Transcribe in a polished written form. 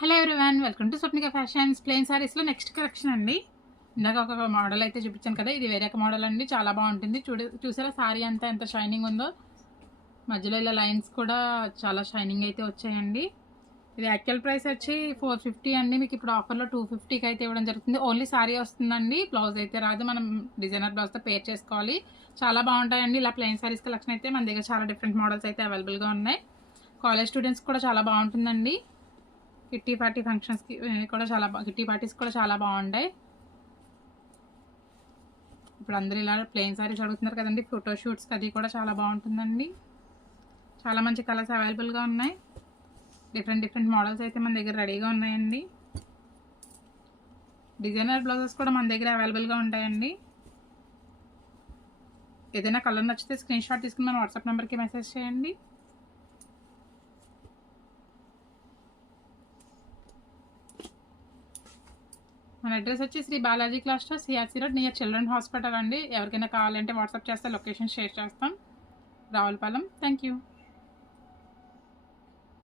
Hello everyone, welcome to Swapnika fashions. Plain సారీస్లో next collection అండి. ఇందాక ఒక మోడల్ అయితే చూపించాను కదా, ఇది వేరే ఒక మోడల్ అండి. చాలా బాగుంటుంది. చూసారా సారీ అంతా ఎంత షైనింగ్ ఉందో. మధ్యలో ఇలా లైన్స్ కూడా చాలా షైనింగ్ అయితే వచ్చాయండి. ఇది యాక్చువల్ ప్రైస్ వచ్చి 450 అండి. మీకు ఇప్పుడు ఆఫర్లో 250కి అయితే ఇవ్వడం జరుగుతుంది. ఓన్లీ సారీ వస్తుందండి, బ్లౌజ్ అయితే రాదు. మనం డిజైనర్ బ్లౌజ్తో పేర్ చేసుకోవాలి. చాలా బాగుంటాయండి. ఇలా ప్లెయిన్ సారీస్ కలెక్షన్ అయితే మన దగ్గర చాలా డిఫరెంట్ మోడల్స్ అయితే అవైలబుల్గా ఉన్నాయి. కాలేజ్ స్టూడెంట్స్ కూడా చాలా బాగుంటుందండి. కిట్టి పార్టీ ఫంక్షన్స్కి కూడా కిట్టి పార్టీస్ కూడా చాలా బాగుంటాయి. ఇప్పుడు అందరూ ఇలా ప్లెయిన్ సారీస్ అడుగుతున్నారు కదండి, ఫోటోషూట్స్కి అది కూడా చాలా బాగుంటుందండి. చాలా మంచి కలర్స్ అవైలబుల్గా ఉన్నాయి. డిఫరెంట్ మోడల్స్ అయితే మన దగ్గర రెడీగా ఉన్నాయండి. డిజైనర్ బ్లౌజెస్ కూడా మన దగ్గర అవైలబుల్గా ఉంటాయండి. ఏదైనా కలర్ నచ్చితే స్క్రీన్ షాట్ తీసుకుని మన వాట్సాప్ నెంబర్కి మెసేజ్ చేయండి. మన అడ్రస్ వచ్చి Shri Balaji cluster, CRC road, near children hospital అండి. ఎవరికైనా కావాలంటే వాట్సాప్ చేస్తే లొకేషన్ షేర్ చేస్తాం. రావులపాలెం. Thank you.